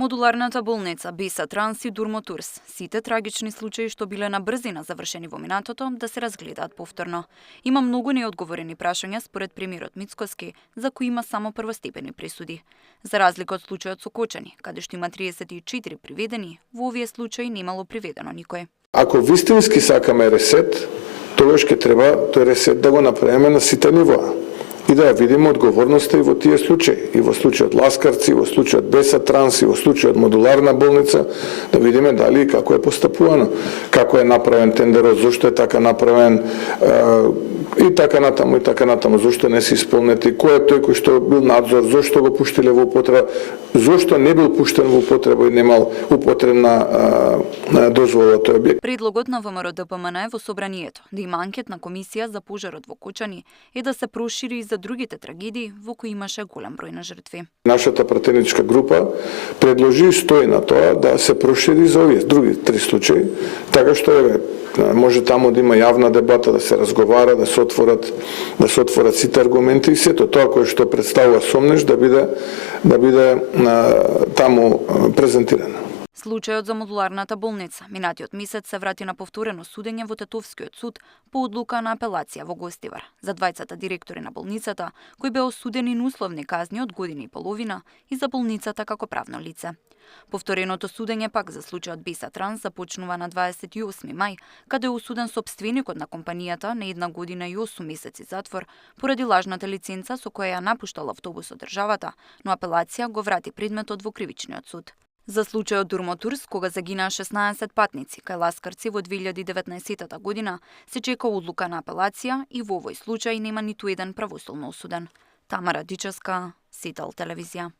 Модуларната болница, Биса Транс и Дурмотурс, сите трагични случаи што биле на брзина завршени во минатото, да се разгледаат повторно. Има многу неодговорени прашања според премиерот Мицкоски, за кои има само првостепени пресуди. За разлика од случајот со Кочани, каде што има 34 приведени, во овие случаи немало приведено никој. Ако вистински сакаме ресет, тогаш ќе треба тој ресет да го направиме на сите нивоа и да ја видиме одговорноста и во тие случаи, и во случајот Ласкарци, и во случајот Биса Транс, и во случајот модуларна болница, да видиме дали и како е постапувано, како е направен тендерот, зошто е така направен и така натаму, зошто не се исполнети, кој е тој кој што бил надзор, зошто го пуштиле во употреба, зошто не бил пуштен во употреба и немал употребна дозвола тој објект. Предлогот на ВМРО-ДПМН е во собранието да има анкетна комисија за пожарот во Кочани и да се прошири и за другите трагедии во кои имаше голем број на жртви. Нашата пратеничка група предложи и стои на тоа да се прошири за овие други 3 случаи, така што може таму да има јавна дебата, да се разговара, да се отворат сите аргументи и сето тоа кое што представува сомнеш да биде таму презентирано. Случајот за модуларната болница минатиот месец се врати на повторено судење во Тетовскиот суд по одлука на апелација во Гостивар за двајцата директори на болницата, кои беа осудени на условни казни од година и половина и за болницата како правно лице. Повтореното судење пак за случајот Биса Транс започнува на 28 мај, каде е осуден сопственикот на компанијата на 1 година и 8 месеци затвор поради лажната лиценца со која ја напуштал автобусот државата, но апелација го врати предметот во кривичниот суд. За случајот Дурмотурс, кога загинаа 16 патници кај Ласкарци во 2019 година, се чека одлука на апелација и во овој случај нема ниту еден правосудно осуден. Тамара Дичевска, Сител телевизија.